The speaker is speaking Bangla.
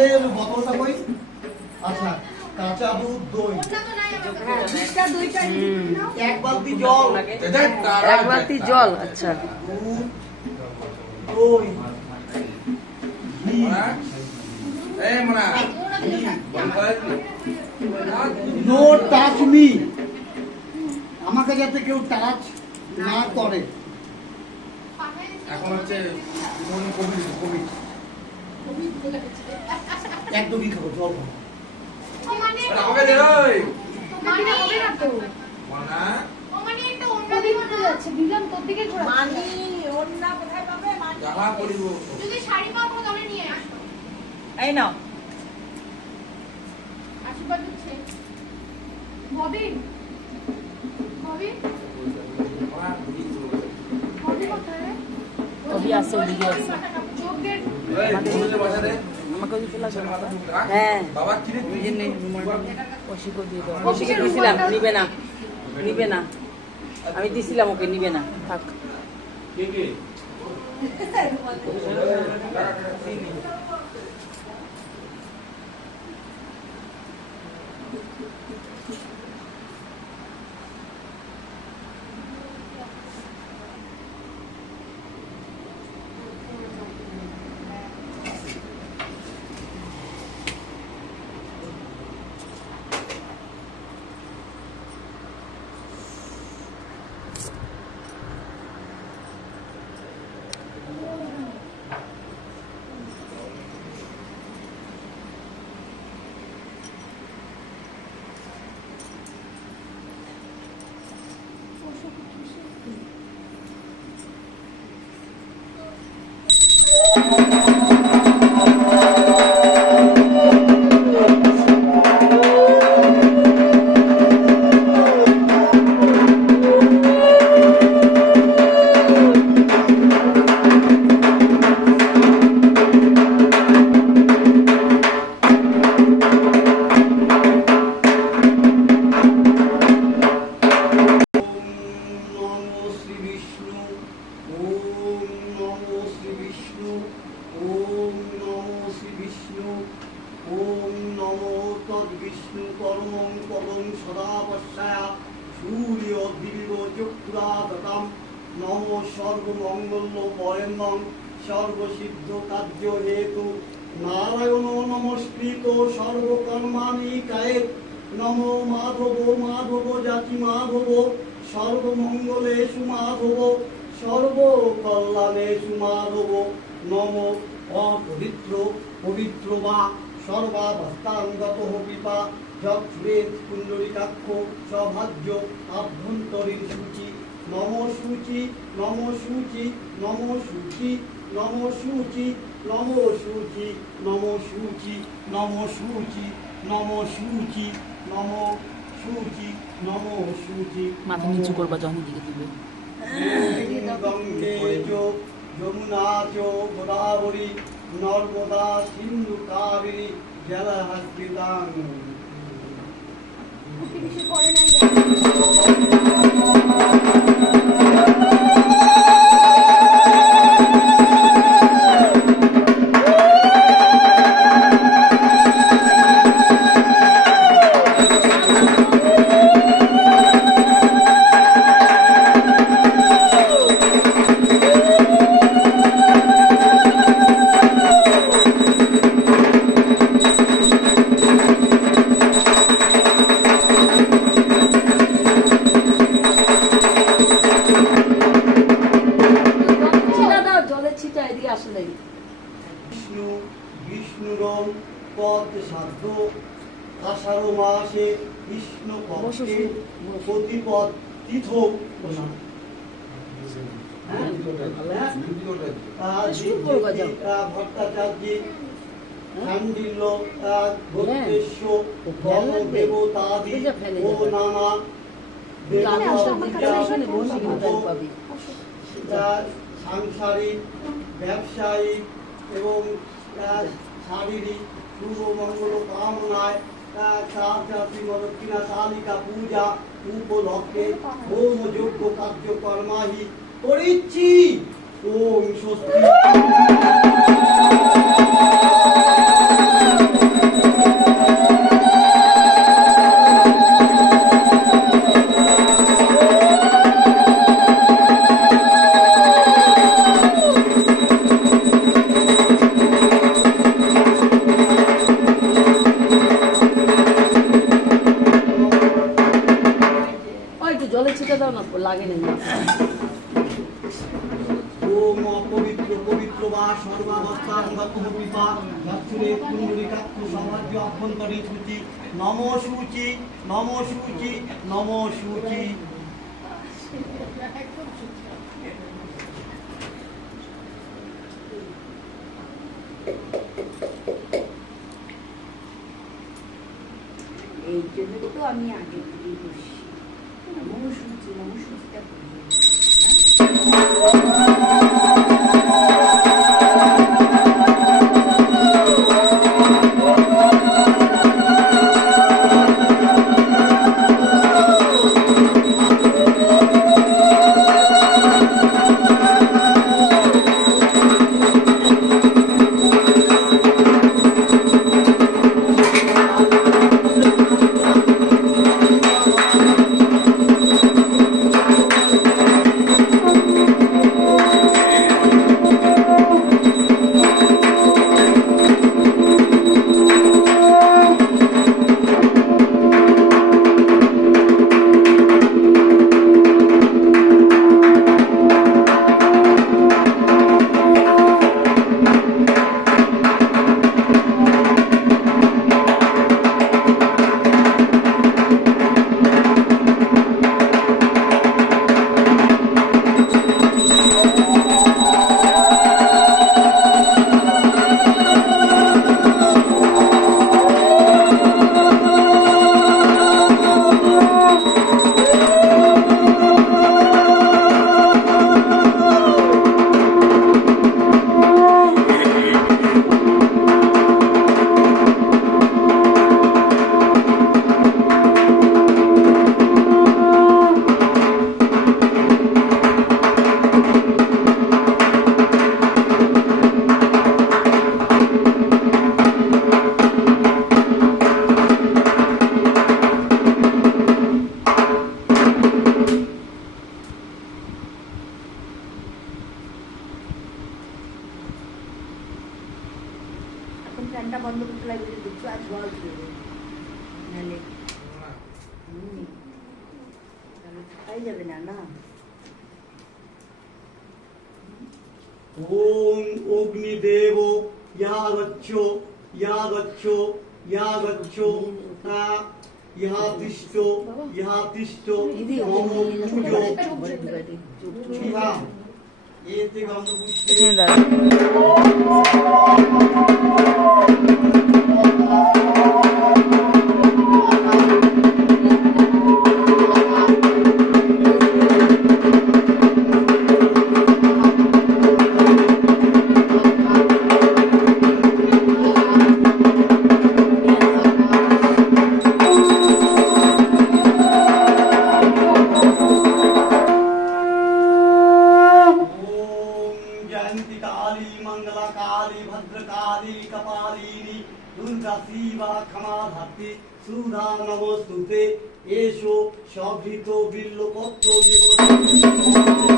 জলের বোতলটা কই? আচ্ছা, কাঁচা দুধ, দই। এক বালতি জল। এক বালতি জল। আচ্ছা, দুধ, দই, ঘি। নো টাচ মি, আমাকে যাতে কেউ টাচ না করে। এখন হচ্ছে কোভিড একদমই খাবো, জল খাবো। আমাকে দে ওই মানে হবে না তো মানা মানে একটা অন্য দিকে যাচ্ছে দিলাম তোর দিকে ঘোরা মানি অন্য কোথায় পাবে মানি যাহা করিব যদি শাড়ি পাবো তাহলে নিয়ে আসো এই নাও আশীর্বাদ দিচ্ছে ববি ববি ববি কোথায় রে কবি আছে ওদিকে আছে। চোখ দিয়ে এই বসে বসা দে আমাকে দিতে লাগবে না। হ্যাঁ হ্যাঁ, বাবা কি রে ওই জন্য কৌশিকও দিয়ে দাও। কৌশিকে দিয়েছিলাম, নিবে না, নিবে না। আমি দিছিলাম, ওকে নিবে না, থাক। কে কে নমো সর্বমঙ্গল পরমং সর্বসিদ্ধ কার্য হেতু নারায়ণ নমস্কৃত সর্বকর্মাণি কায়েত নমো মাধব মাধব জাতি মাধব সর্বমঙ্গলেষু মাধব সর্বকল্যাণেষু মাধব নমো অপবিত্র পবিত্র বা সর্বাবস্থাঙ্গত কৃপা যৎবেদ কুণ্ডলিকাক্ষ সভাজ্য আভ্যন্তরীণ সূচি নম সূচি নম সূচি নম সূচি নম সূচি নম সূচি নম সূচি নম সূচি নম সূচি নম সূচি নম সূচি মাথা নিচু করবা, যখন দিকে দিবে। গঙ্গে যমুনা চ গোদাবরী নর্মদা সিন্ধু কাবেরী জলহস্তিতাং কিছু করে নাই বিষ্ণুরম পদ সাধ্য আষাঢ় মাসে বিষ্ণু পক্ষে প্রতিপদ তীর্থ ভট্টাচার্য খান্ডিল্য গোত্রেশ্ব দেবতাদি ও নানা সাংসারিক ব্যবসায়িক এবং শারীরিক শুভ মঙ্গল কামনায় শ্রীমদক্ষিণা শালিকা পূজা উপলক্ষে হোম যজ্ঞ কার্যকর্মাহি করিচ্ছি। ওম স্বস্তি। লাগে নেই ওম অপবিত্র পবিত্র বা সর্বাবস্থান গতঃ কৃপা দক্ষিণে পুণ্ডরিকাক্ষ সমাজ্য অভ্যন্তরে সূচি নম সূচি নম সূচি নম সূচি। এই জন্য তো আমি আগে দিয়ে বসি নমস্কারটা বলি ফ্যানটা বন্ধ করতে লাগবে দেখছো আজ জল দেবে নাহলে তাহলে থাকাই যাবে না না। ওম অগ্নিদেব ইয়াগচ্ছো ইয়াগচ্ছো ইয়াগচ্ছো তা ইহা তিষ্ঠ মম পূজো ইহা এতে গন্ধপুষ্পে दुर्गा शिवा क्षमा भक्ति सुधा नमोस्तुते एषो शोभितो बिल्लपत्र निबोध